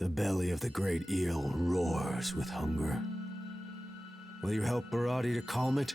The belly of the great eel roars with hunger. Will you help Barati to calm it?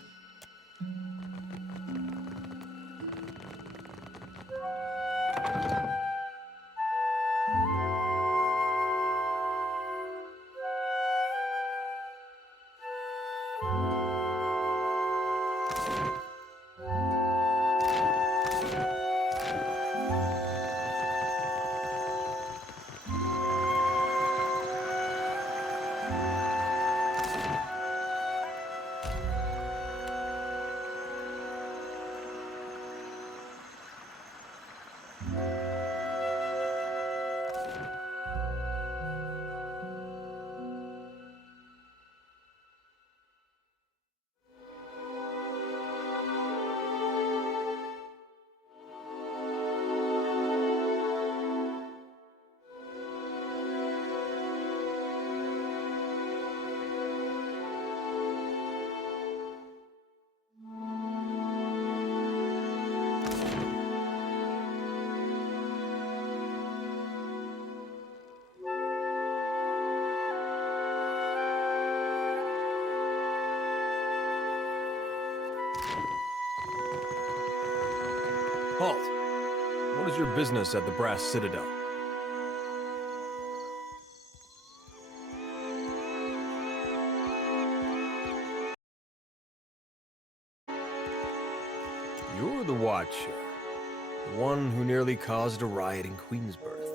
Halt! What is your business at the Brass Citadel? You're the Watcher. The one who nearly caused a riot in Queensbirth.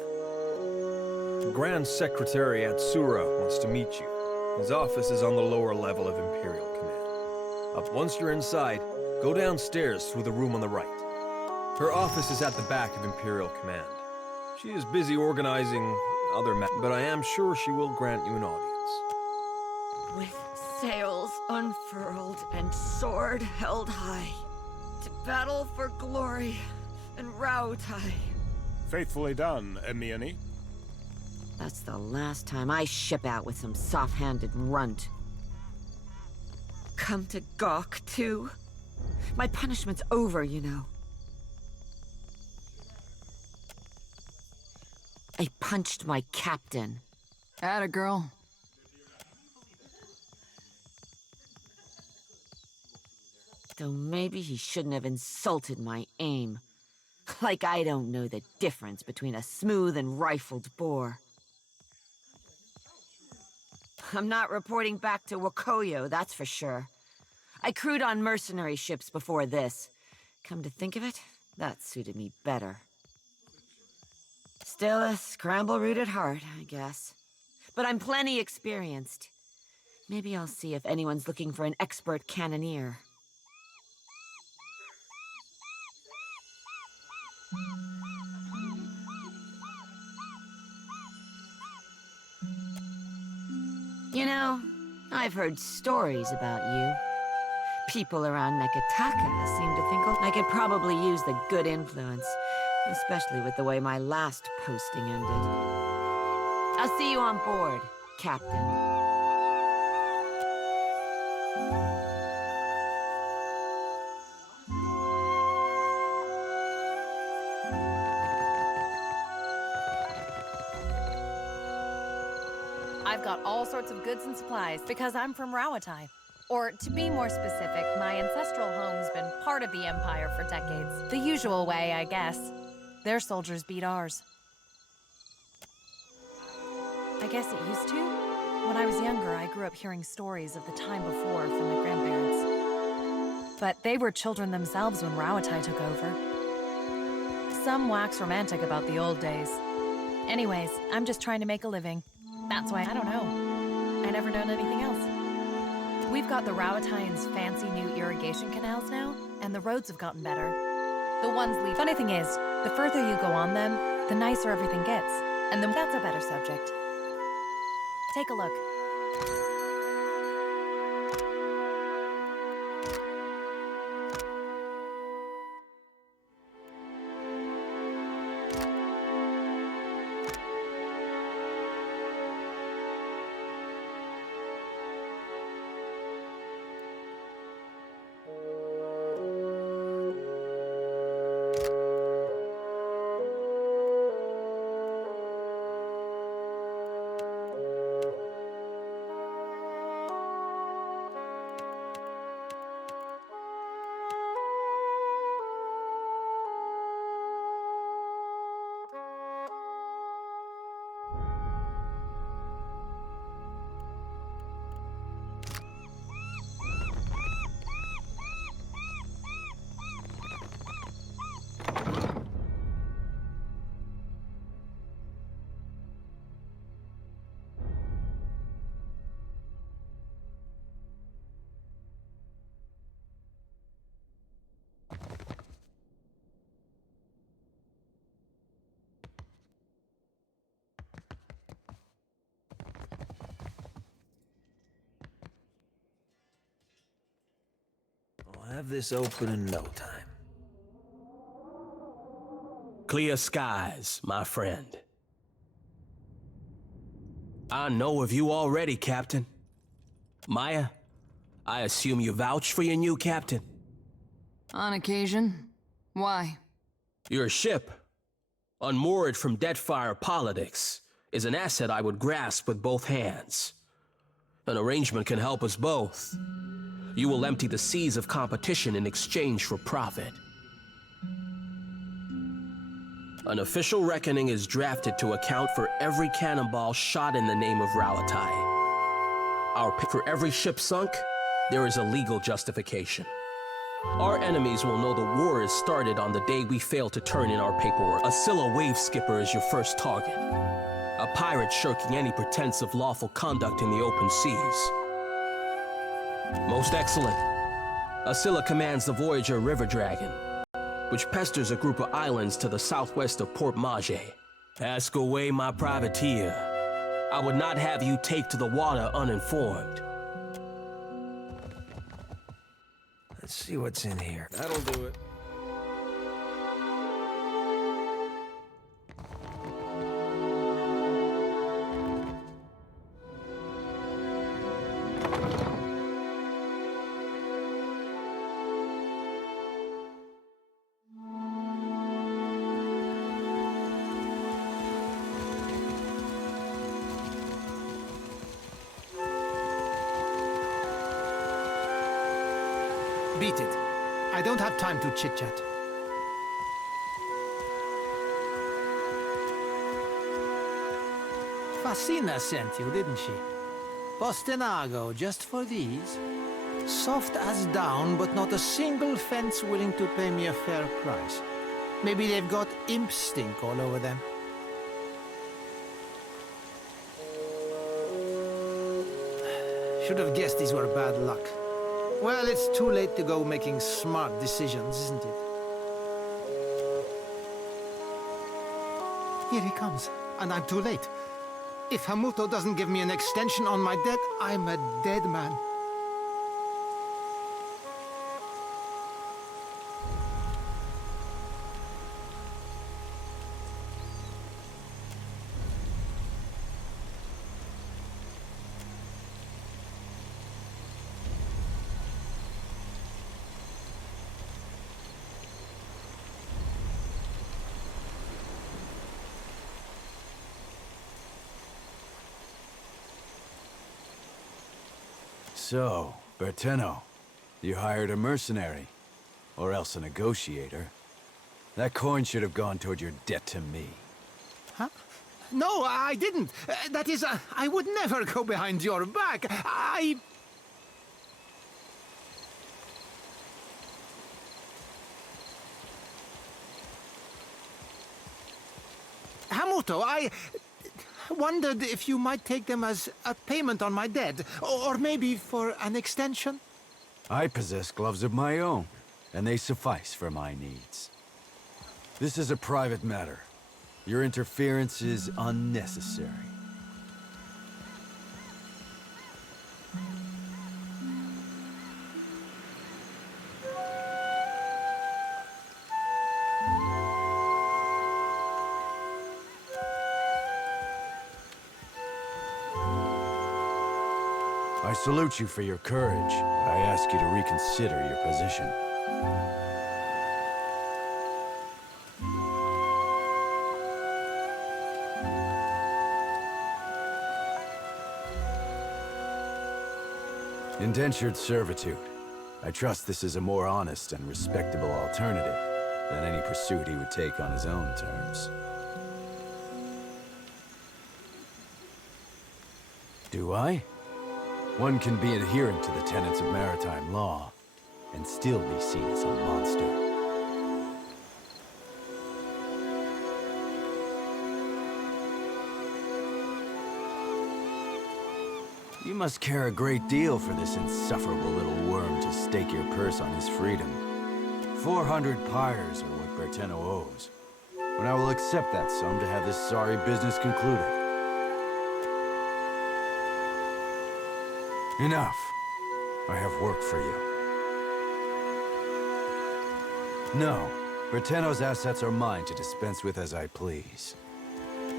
The Grand Secretary Atsura wants to meet you. His office is on the lower level of Imperial Command. Once you're inside, go downstairs through the room on the right. Her office is at the back of Imperial Command. She is busy organizing other matters, but I am sure she will grant you an audience. With sails unfurled and sword held high, to battle for glory and Rautai. Faithfully done, Emiani. That's the last time I ship out with some soft-handed runt. Come to gawk, too? My punishment's over, you know. I punched my captain. Atta girl. Though maybe he shouldn't have insulted my aim. Like I don't know the difference between a smooth and rifled bore. I'm not reporting back to Wakoyo, that's for sure. I crewed on mercenary ships before this. Come to think of it, that suited me better. Still a scramble-root at heart, I guess. But I'm plenty experienced. Maybe I'll see if anyone's looking for an expert cannoneer. You know, I've heard stories about you. People around Nekataka seem to think I could probably use the good influence, especially with the way my last posting ended. I'll see you on board, Captain. I've got all sorts of goods and supplies because I'm from Rautai. Or, to be more specific, my ancestral home's been part of the Empire for decades. The usual way, I guess. Their soldiers beat ours. I guess it used to. When I was younger, I grew up hearing stories of the time before from my grandparents. But they were children themselves when Rautai took over. Some wax romantic about the old days. Anyways, I'm just trying to make a living. That's why I don't know. I never known anything else. We've got the Rauataians' fancy new irrigation canals now, and the roads have gotten better. The ones lead. Funny thing is, the further you go on them, the nicer everything gets. And then that's a better subject. Take a look. I'll have this open in no time. Clear skies, my friend. I know of you already, Captain. Maya, I assume you vouch for your new captain? On occasion. Why? Your ship, unmoored from Deadfire politics, is an asset I would grasp with both hands. An arrangement can help us both. You will empty the seas of competition in exchange for profit. An official reckoning is drafted to account for every cannonball shot in the name of Rauatai. For every ship sunk, there is a legal justification. Our enemies will know the war is started on the day we fail to turn in our paperwork. A Scylla wave skipper is your first target. A pirate shirking any pretense of lawful conduct in the open seas. Most excellent. A Scylla commands the Voyager River Dragon, which pesters a group of islands to the southwest of Port Mage. Ask away, my privateer. I would not have you take to the water uninformed. Let's see what's in here. That'll do it. Beat it. I don't have time to chit-chat. Fasina sent you, didn't she? Bostinago, just for these? Soft as down, but not a single fence willing to pay me a fair price. Maybe they've got imp stink all over them. Should have guessed these were bad luck. Well, it's too late to go making smart decisions, isn't it? Here he comes, and I'm too late. If Hamuto doesn't give me an extension on my debt, I'm a dead man. So, Berteno, you hired a mercenary, or else a negotiator. That coin should have gone toward your debt to me. Huh? No, I didn't. That is, I would never go behind your back. Hamuto, I wondered if you might take them as a payment on my debt, or maybe for an extension? I possess gloves of my own, and they suffice for my needs. This is a private matter. Your interference is unnecessary. I salute you for your courage, but I ask you to reconsider your position. Indentured servitude. I trust this is a more honest and respectable alternative than any pursuit he would take on his own terms. Do I? One can be adherent to the tenets of maritime law and still be seen as a monster. You must care a great deal for this insufferable little worm to stake your purse on his freedom. 400 pyres are what Berteno owes, but I will accept that sum to have this sorry business concluded. Enough. I have work for you. No. Berteno's assets are mine to dispense with as I please.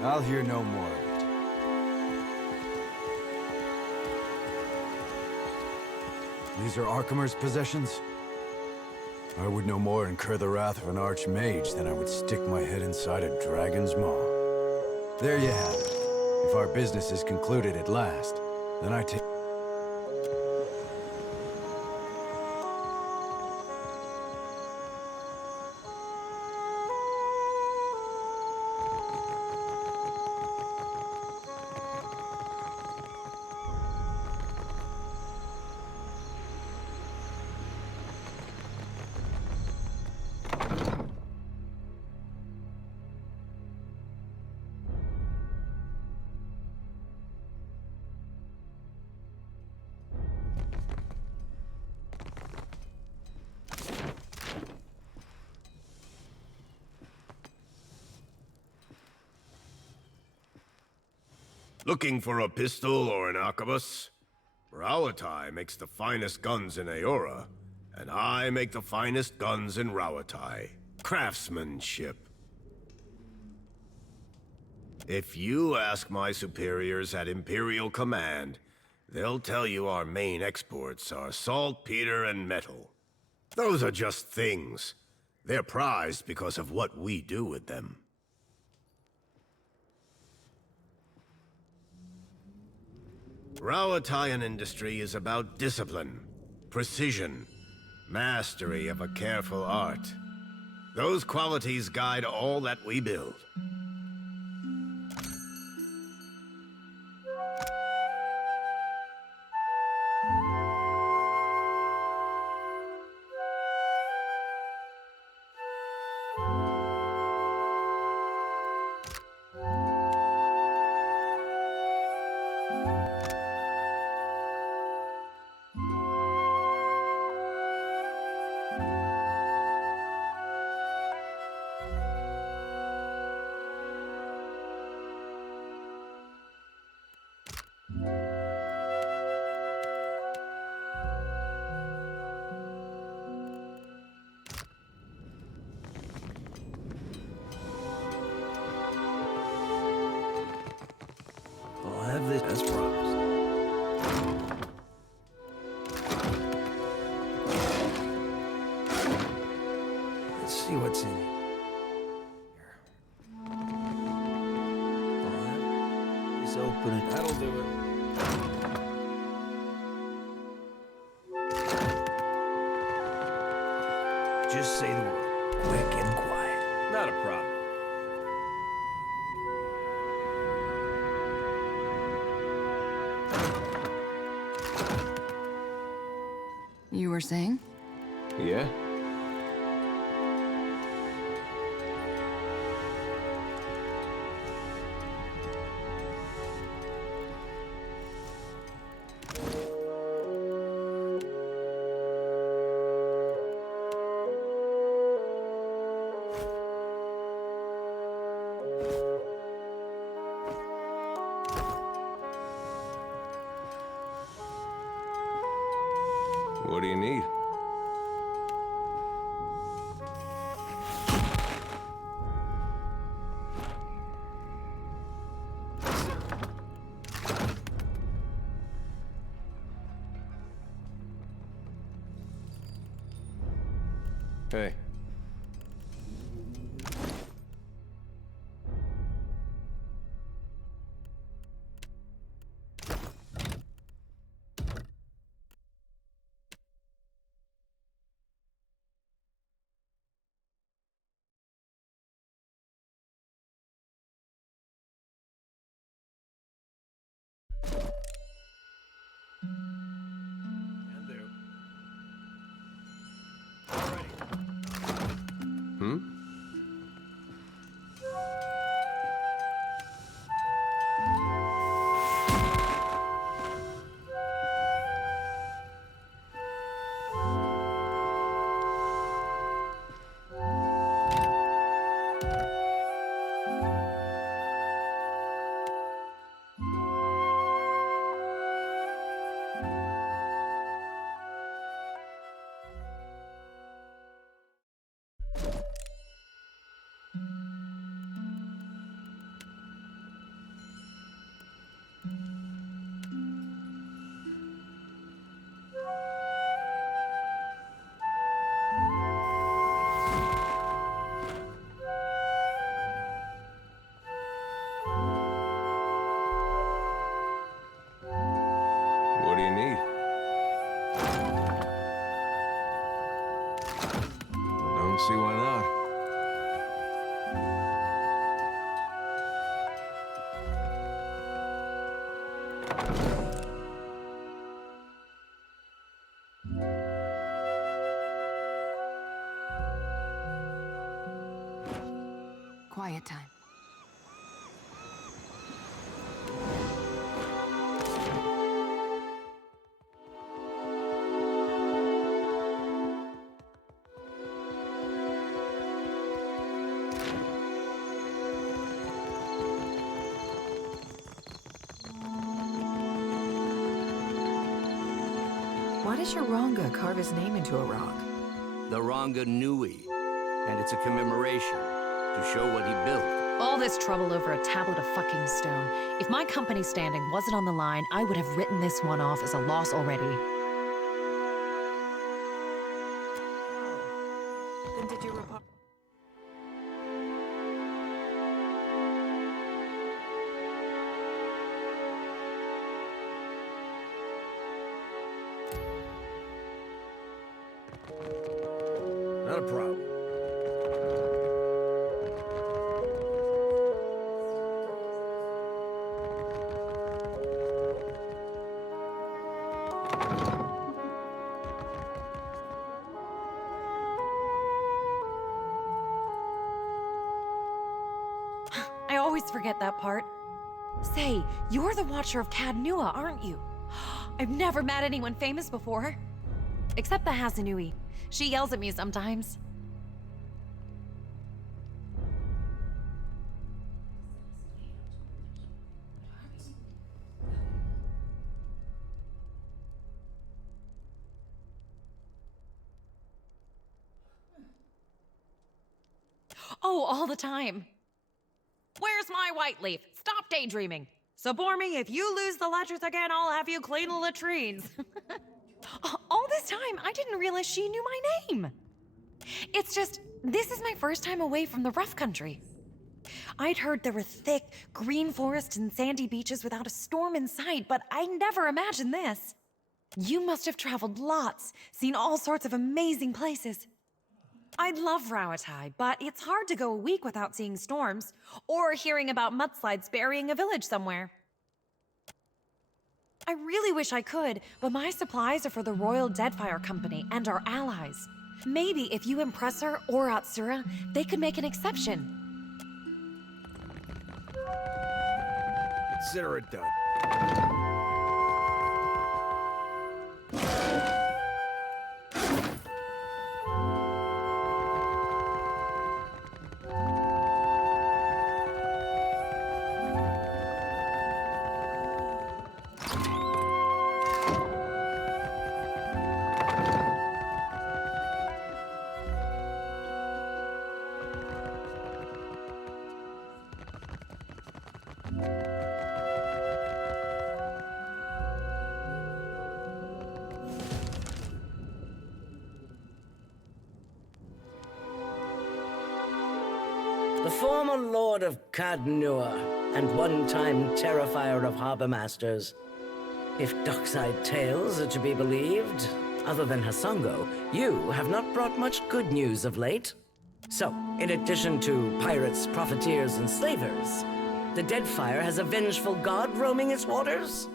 I'll hear no more of it. These are Arkhamer's possessions? I would no more incur the wrath of an archmage than I would stick my head inside a dragon's maw. There you have it. If our business is concluded at last, then I take... Looking for a pistol or an arquebus? Rauatai makes the finest guns in Aora, and I make the finest guns in Rauatai. Craftsmanship. If you ask my superiors at Imperial Command, they'll tell you our main exports are saltpeter and metal. Those are just things. They're prized because of what we do with them. Rauataian industry is about discipline, precision, mastery of a careful art. Those qualities guide all that we build. I'll have this as promised. Let's see what's in it. Here. I'll have this open it. That'll do it. Just say the word. Quick and quiet. Not a problem. You were saying? Yeah? What do you need? Hey. Can do. Alrighty. I don't see why not. Quiet time. Why does your Ranga carve his name into a rock? The Ranga Nui, and it's a commemoration to show what he built. All this trouble over a tablet of fucking stone. If my company's standing wasn't on the line, I would have written this one off as a loss already. Then did you report? Not a problem. I always forget that part. Say, you're the Watcher of Cadnua, aren't you? I've never met anyone famous before. Except the Hasanui. She yells at me sometimes. Oh, all the time. Where's my white leaf? Stop daydreaming. So bore me, if you lose the ledgers again, I'll have you clean the latrines. All this time, I didn't realize she knew my name. It's just, this is my first time away from the rough country. I'd heard there were thick, green forests and sandy beaches without a storm in sight, but I never imagined this. You must have traveled lots, seen all sorts of amazing places. I'd love Rawatai, but it's hard to go a week without seeing storms, or hearing about mudslides burying a village somewhere. I really wish I could, but my supplies are for the Royal Deadfire Company and our allies. Maybe if you impress her or Atsura, they could make an exception. Consider it done. The former Lord of Cadnua, and one-time Terrifier of Harbor Masters. If dockside tales are to be believed, other than Hasongo, you have not brought much good news of late. So, in addition to pirates, profiteers, and slavers, the Deadfire has a vengeful god roaming its waters?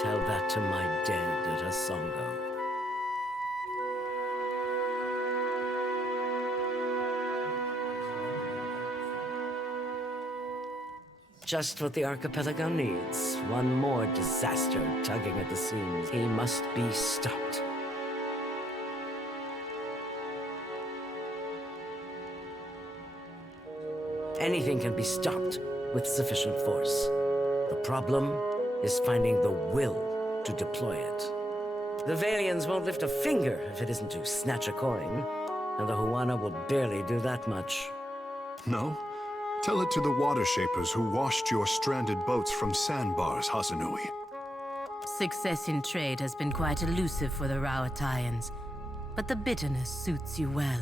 Tell that to my dead at Hasongo. Just what the archipelago needs. One more disaster tugging at the seams. He must be stopped. Anything can be stopped with sufficient force. The problem is finding the will to deploy it. The Valians won't lift a finger if it isn't to snatch a coin, and the Huana will barely do that much. No? Tell it to the water shapers who washed your stranded boats from sandbars, Hasanui. Success in trade has been quite elusive for the Rawatayans, but the bitterness suits you well.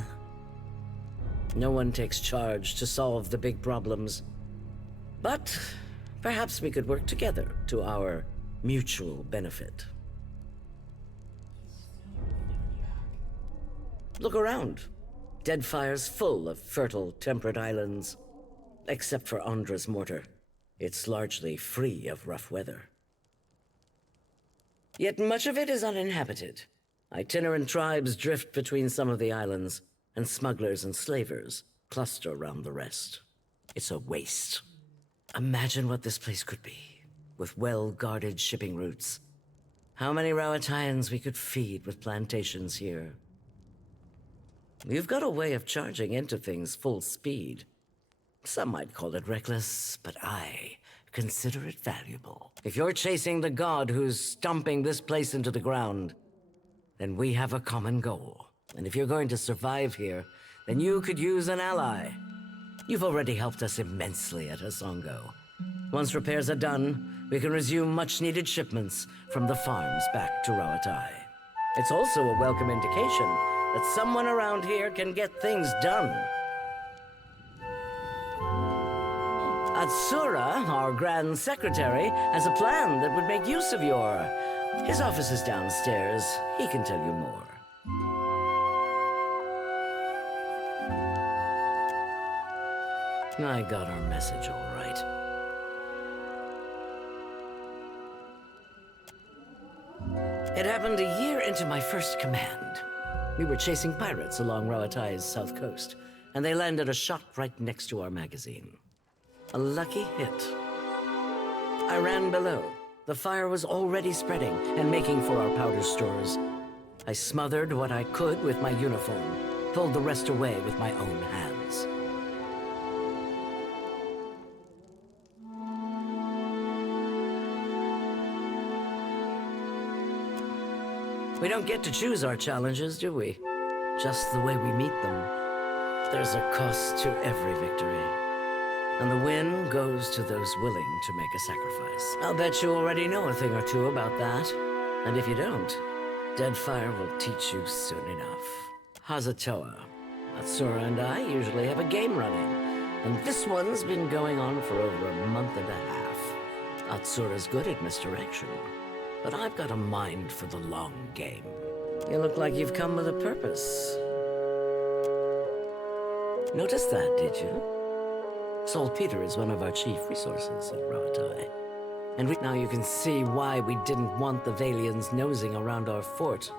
No one takes charge to solve the big problems. But perhaps we could work together to our mutual benefit. Look around. Deadfire's full of fertile, temperate islands. Except for Andra's mortar. It's largely free of rough weather. Yet much of it is uninhabited. Itinerant tribes drift between some of the islands, and smugglers and slavers cluster around the rest. It's a waste. Imagine what this place could be, with well-guarded shipping routes. How many Rowataians we could feed with plantations here. You've got a way of charging into things full speed. Some might call it reckless, but I consider it valuable. If you're chasing the god who's stomping this place into the ground, then we have a common goal. And if you're going to survive here, then you could use an ally. You've already helped us immensely at Hasongo. Once repairs are done, we can resume much-needed shipments from the farms back to Rawatai. It's also a welcome indication that someone around here can get things done. Atsura, our Grand Secretary, has a plan that would make use of your... His office is downstairs. He can tell you more. I got our message all right. It happened a year into my first command. We were chasing pirates along Rawatai's south coast, and they landed a shot right next to our magazine. A lucky hit. I ran below. The fire was already spreading and making for our powder stores. I smothered what I could with my uniform, pulled the rest away with my own hands. We don't get to choose our challenges, do we? Just the way we meet them. There's a cost to every victory. And the win goes to those willing to make a sacrifice. I'll bet you already know a thing or two about that. And if you don't, Deadfire will teach you soon enough. Hazatoa, Atsura and I usually have a game running, and this one's been going on for over a month and a half. Atsura's good at misdirection, but I've got a mind for the long game. You look like you've come with a purpose. Noticed that, did you? Saltpeter is one of our chief resources at Rawatai. And now you can see why we didn't want the Valians nosing around our fort.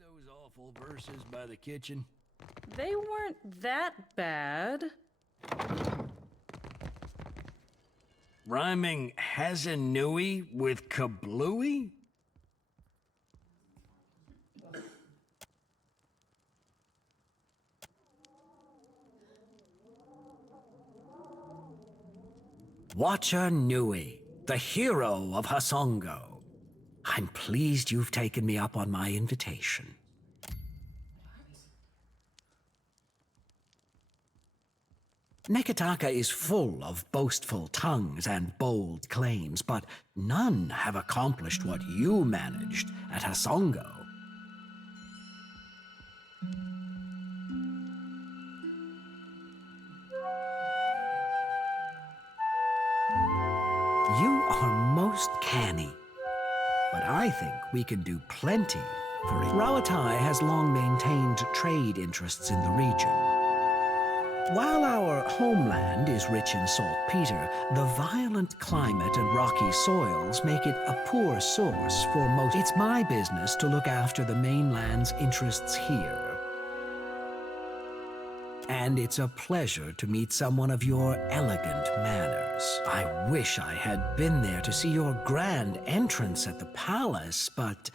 Those awful verses by the kitchen? They weren't that bad. Rhyming Hazanui with kablooey? Watcher Nui, the hero of Hasongo. I'm pleased you've taken me up on my invitation. Neketaka is full of boastful tongues and bold claims, but none have accomplished what you managed at Hasongo. You are most canny, but I think we can do plenty for it. Rawatai has long maintained trade interests in the region. While our homeland is rich in saltpeter, the violent climate and rocky soils make it a poor source for most. It's my business to look after the mainland's interests here. And it's a pleasure to meet someone of your elegant manners. I wish I had been there to see your grand entrance at the palace, but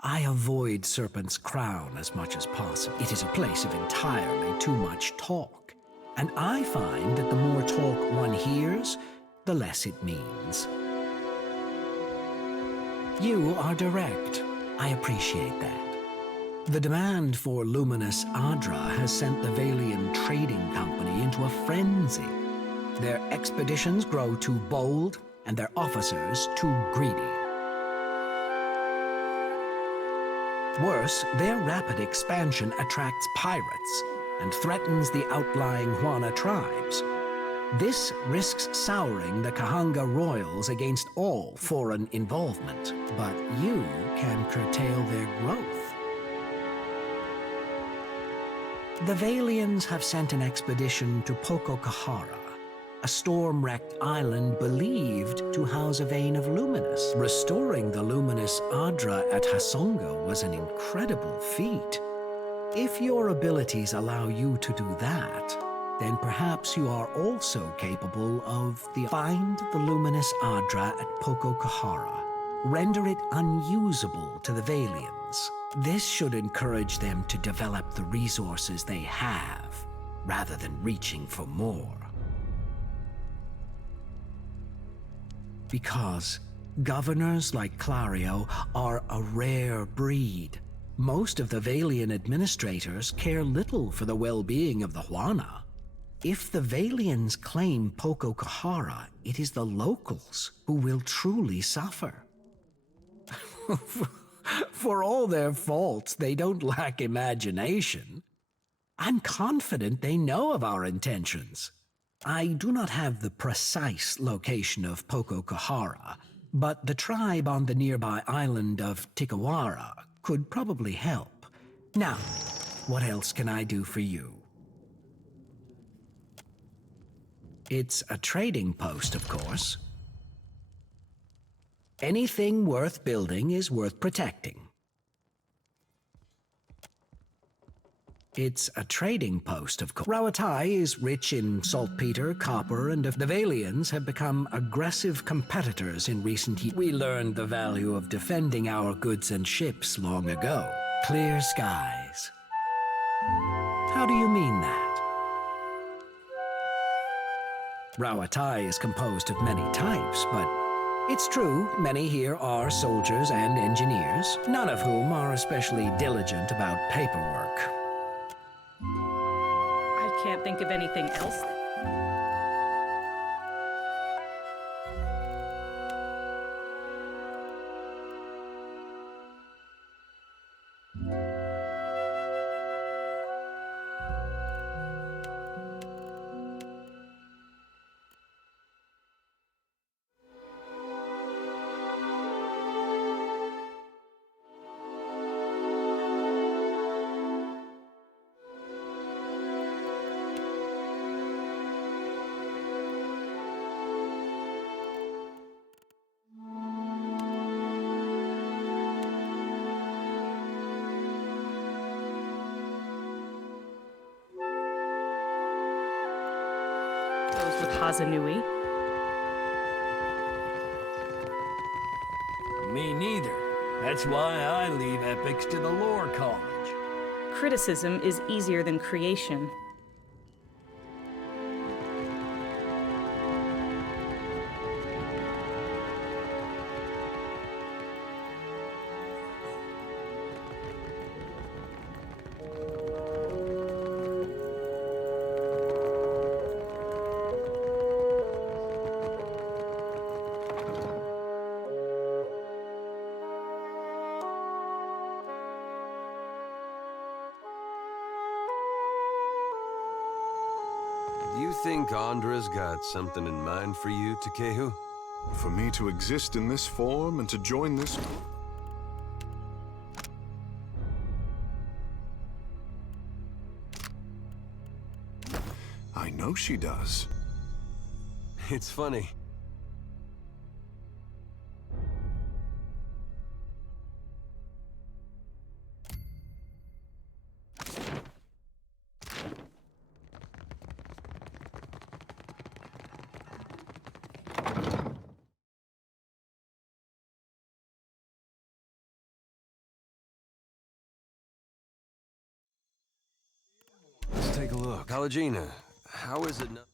I avoid Serpent's Crown as much as possible. It is a place of entirely too much talk. And I find that the more talk one hears, the less it means. You are direct. I appreciate that. The demand for luminous Adra has sent the Valian Trading Company into a frenzy. Their expeditions grow too bold, and their officers too greedy. Worse, their rapid expansion attracts pirates and threatens the outlying Juana tribes. This risks souring the Kahanga royals against all foreign involvement, but you can curtail their growth. The Valians have sent an expedition to Pococahara, a storm-wrecked island believed to house a vein of luminous. Restoring the luminous Adra at Hasonga was an incredible feat. If your abilities allow you to do that, then perhaps you are also capable of find the luminous Adra at Pococahara. Render it unusable to the Valians. This should encourage them to develop the resources they have, rather than reaching for more. Because governors like Clario are a rare breed. Most of the Valian administrators care little for the well-being of the Juana. If the Valians claim Pococahara, it is the locals who will truly suffer. For all their faults, they don't lack imagination. I'm confident they know of our intentions. I do not have the precise location of Pococahara, but the tribe on the nearby island of Tikawara could probably help. Now, what else can I do for you? It's a trading post, of course. Anything worth building is worth protecting. It's a trading post, of course. Rawatai is rich in saltpeter, copper, and the Valians have become aggressive competitors in recent years. We learned the value of defending our goods and ships long ago. Clear skies. How do you mean that? Rawatai is composed of many types, but it's true, many here are soldiers and engineers, none of whom are especially diligent about paperwork. I can't think of anything else. Those with Hazanui. Me neither. That's why I leave epics to the lore college. Criticism is easier than creation. Do you think Andra's got something in mind for you, Takehu? For me to exist in this form and to join this... I know she does. It's funny. Let's take a look. Palagina, how is it not...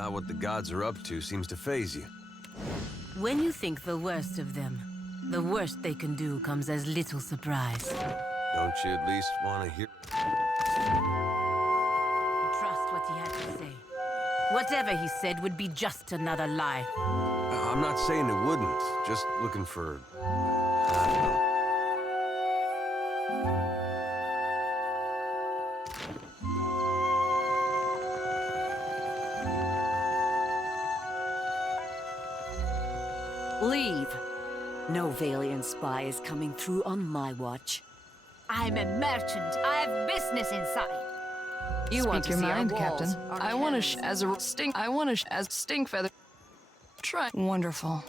about what the gods are up to seems to faze you. When you think the worst of them, the worst they can do comes as little surprise. Don't you at least want to hear? Trust what he had to say. Whatever he said would be just another lie. I'm not saying it wouldn't, just looking for... I don't know. Leave. No Valiant spy is coming through on my watch. I'm a merchant. I have business inside. You want to your see mind, our walls, Captain. our I want cannons. to as a stink. I want to as stink feather. Try. Wonderful.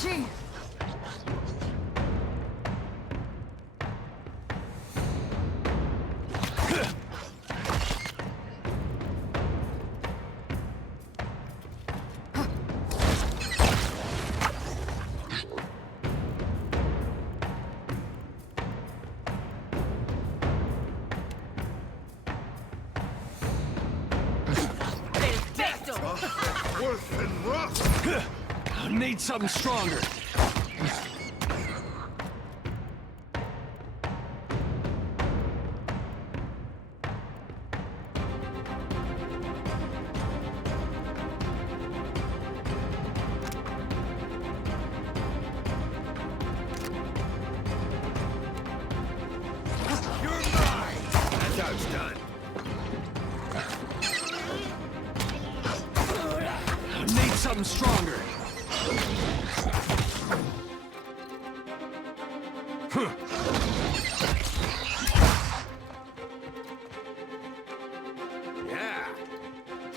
is she? I need something stronger. That's how it's done. I need something stronger. Yeah.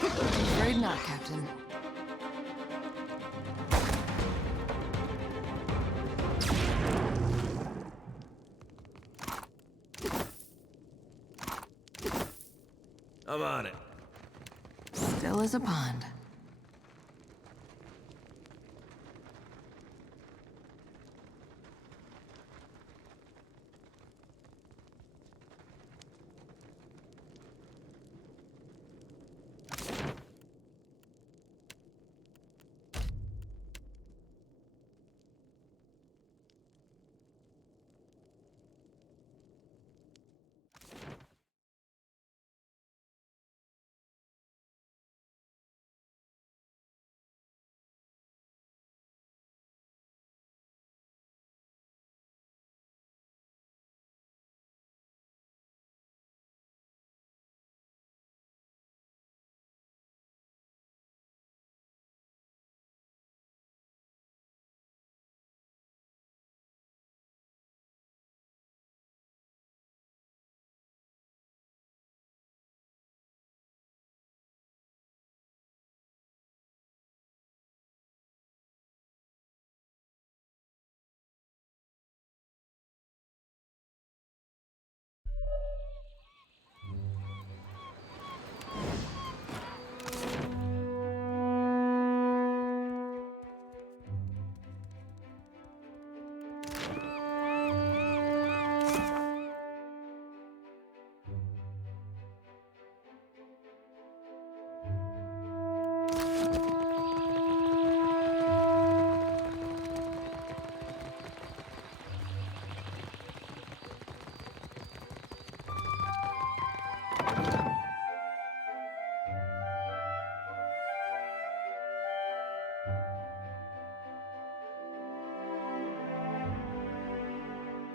Afraid not, Captain. I'm on it. Still as a pond.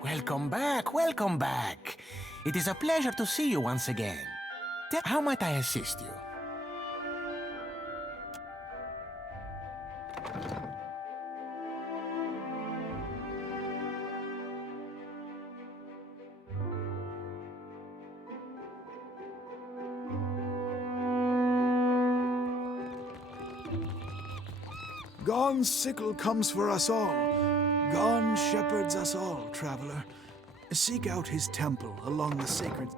Welcome back, welcome back. It is a pleasure to see you once again. How might I assist you? Gon's sickle comes for us all. Gon shepherds us all, traveler. Seek out his temple along the sacred...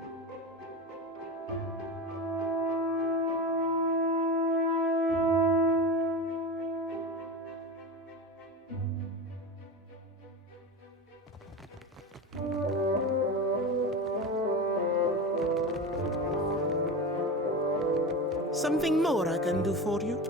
Something more I can do for you?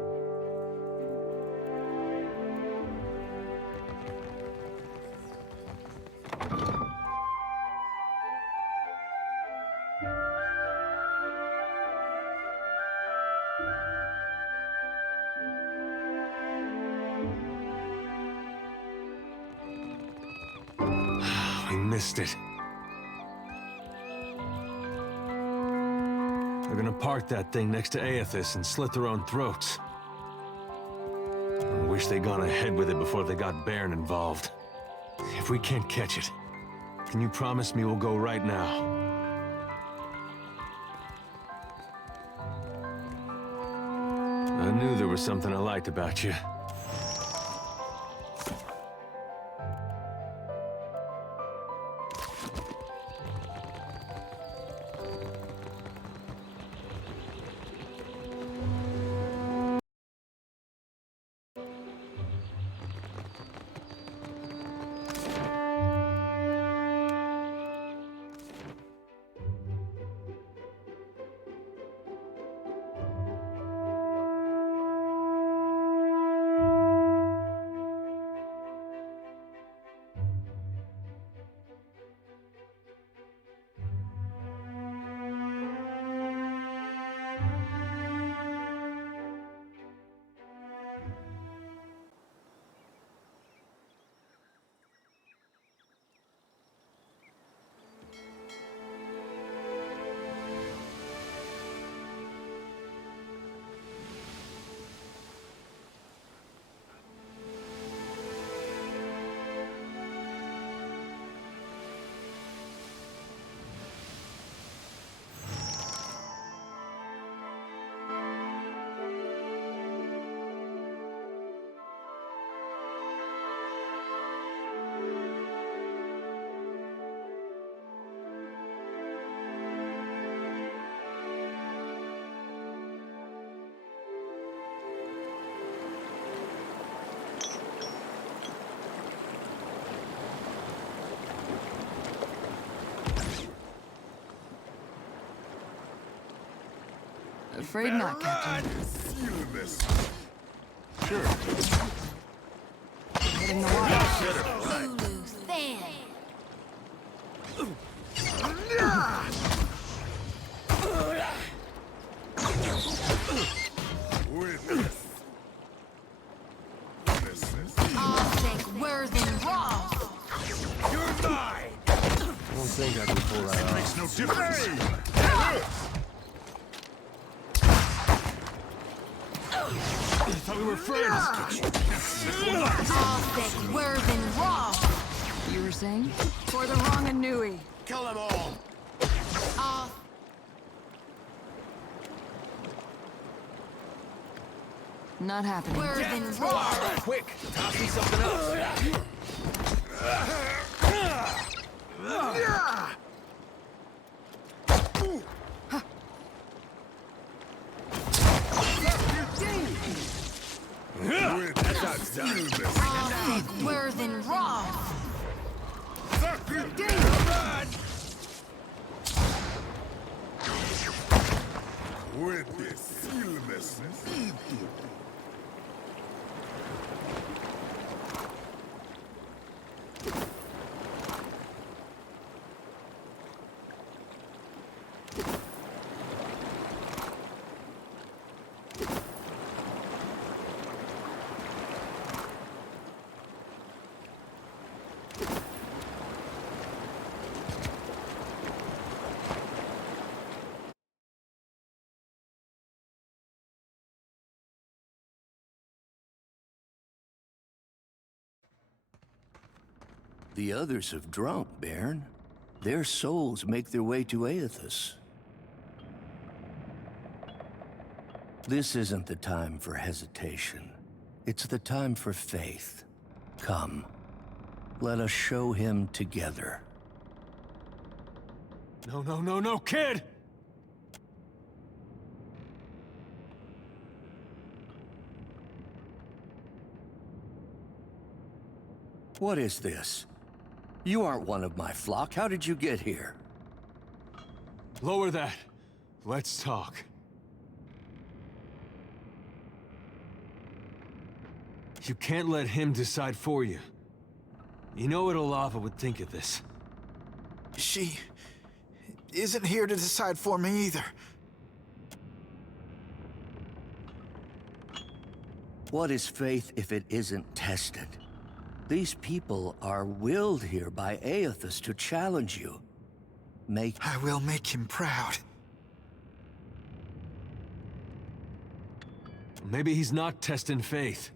I missed it. They're gonna park that thing next to Aethys and slit their own throats. I wish they'd gone ahead with it before they got Bairn involved. If we can't catch it, can you promise me we'll go right now? I knew there was something I liked about you. afraid not, Captain. Sure. Hitting the water. Lulu thin. I'll think worse than raw. You're mine! I don't think I can pull that off. Makes no difference. I thought we were friends. I'll think worse than raw. You were saying? For the wrong Anui. Kill them all! I'll Not happening. worse than raw. Quick, toss me something else. That's outside. I'll think worse than raw. With this illness. The others have drunk, Baron. Their souls make their way to Aethys. This isn't the time for hesitation. It's the time for faith. Come, let us show him together. No, kid! What is this? You aren't one of my flock. How did you get here? Lower that. Let's talk. You can't let him decide for you. You know what Olava would think of this. She isn't here to decide for me either. What is faith if it isn't tested? These people are willed here by Aethys to challenge you. I will make him proud. Maybe he's not testing faith.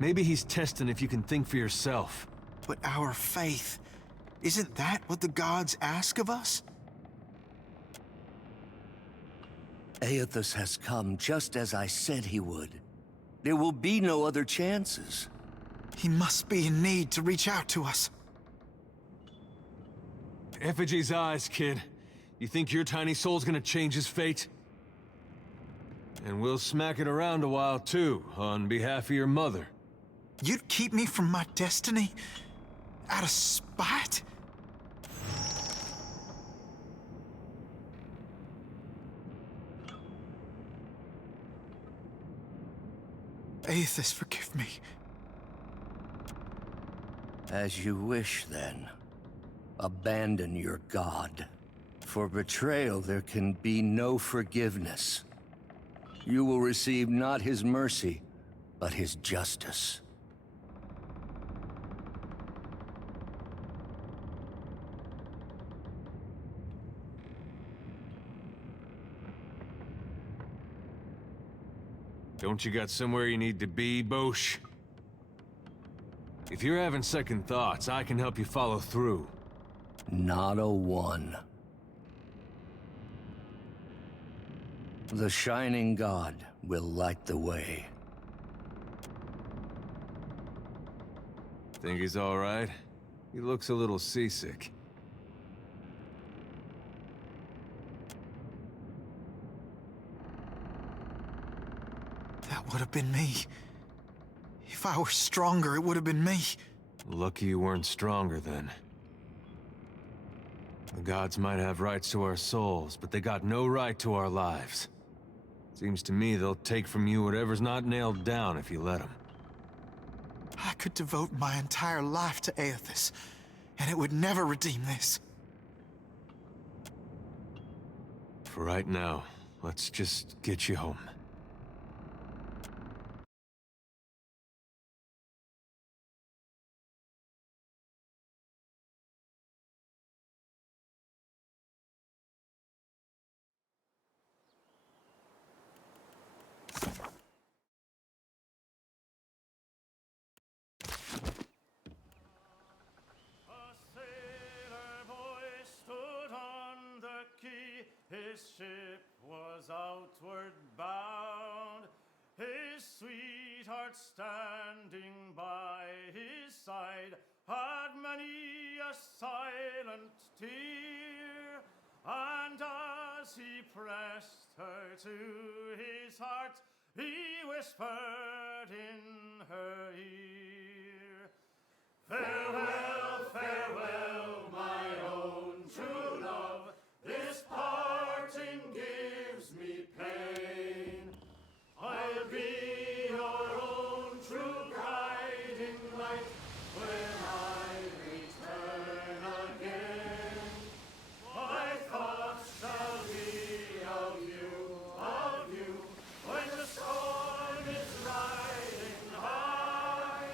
Maybe he's testing if you can think for yourself. But our faith, isn't that what the gods ask of us? Aethys has come just as I said he would. There will be no other chances. He must be in need to reach out to us. Effigy's eyes, kid. You think your tiny soul's gonna change his fate? And we'll smack it around a while too, on behalf of your mother. You'd keep me from my destiny? Out of spite? Aethys, forgive me. As you wish, then. Abandon your god. For betrayal, there can be no forgiveness. You will receive not his mercy, but his justice. Don't you got somewhere you need to be, Bosch? If you're having second thoughts, I can help you follow through. Not a one. The Shining God will light the way. Think he's all right? He looks a little seasick. That would have been me. If I were stronger, it would have been me. Lucky you weren't stronger then. The gods might have rights to our souls, but they got no right to our lives. Seems to me they'll take from you whatever's not nailed down if you let them. I could devote my entire life to Aethys, and it would never redeem this. For right now, let's just get you home. His ship was outward bound, his sweetheart standing by his side had many a silent tear, and as he pressed her to his heart, he whispered in her ear, "Farewell, farewell, my own true love, this parting gives me pain. I'll be your own true guiding light when I return again. My thoughts shall be of you, when the storm is riding high.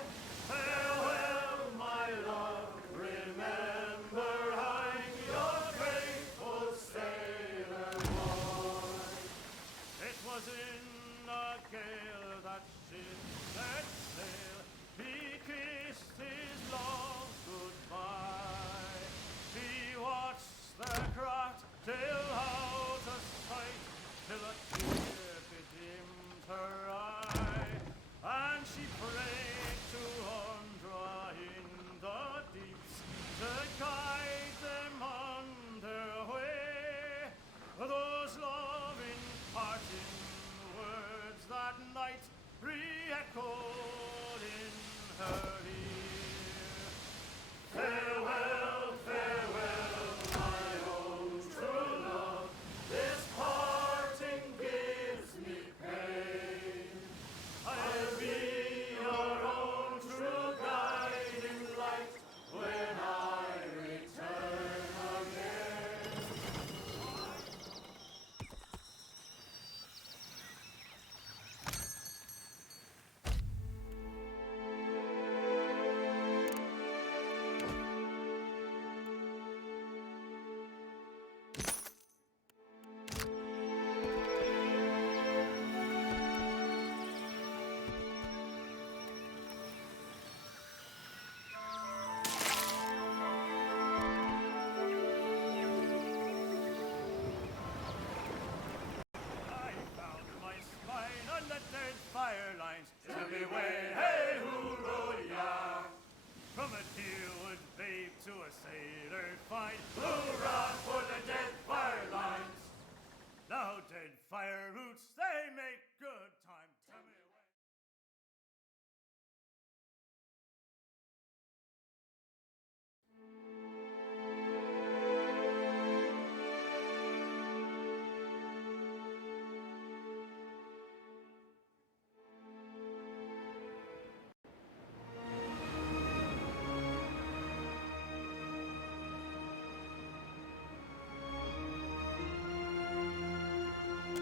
Farewell, my love, remember I'm your faithful sailor boy." It was in a gale that ship set sail, he kissed his love goodbye. He watched the craft sail out of sight, till a tear bedimmed her eye, and she prayed to Andra in the deeps to guide them on their way. Those loving parting words that night re-echoed in her ear. Farewell, farewell, my own true love, this parting gives me pain. I'll be your own true guiding light when I return again. I found my spine on the Deadfire lines. Tell me way, hey, hoorah, from a deerwood babe to a sailor fine. Hoorah for the Deadfire lines. Now Deadfire roots, they make good time. Tell me way.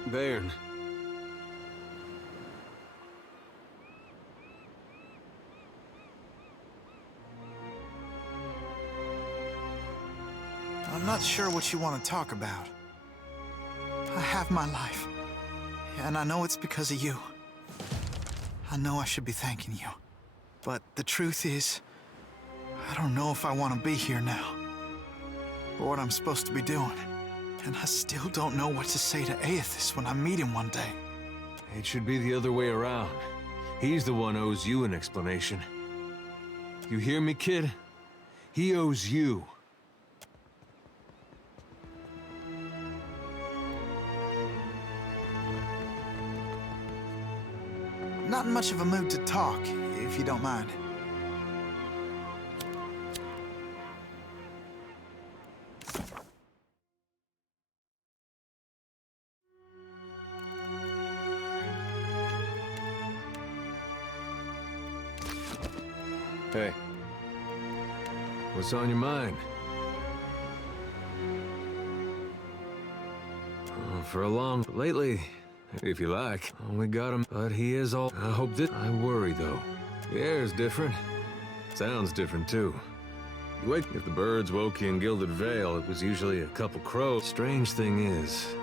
Bairn. I'm not sure what you want to talk about. I have my life, and I know it's because of you. I know I should be thanking you, but the truth is, I don't know if I want to be here now, or what I'm supposed to be doing. And I still don't know what to say to Aethys when I meet him one day. It should be the other way around. He's the one who owes you an explanation. You hear me, kid? He owes you. Not in much of a mood to talk, if you don't mind. Hey. What's on your mind? For a long... Lately, if you like, we got him, but he is all... I hope this... I worry, though. The air's different. Sounds different, too. You wake... If the birds woke you in Gilded Vale, it was usually a couple crows. Strange thing is,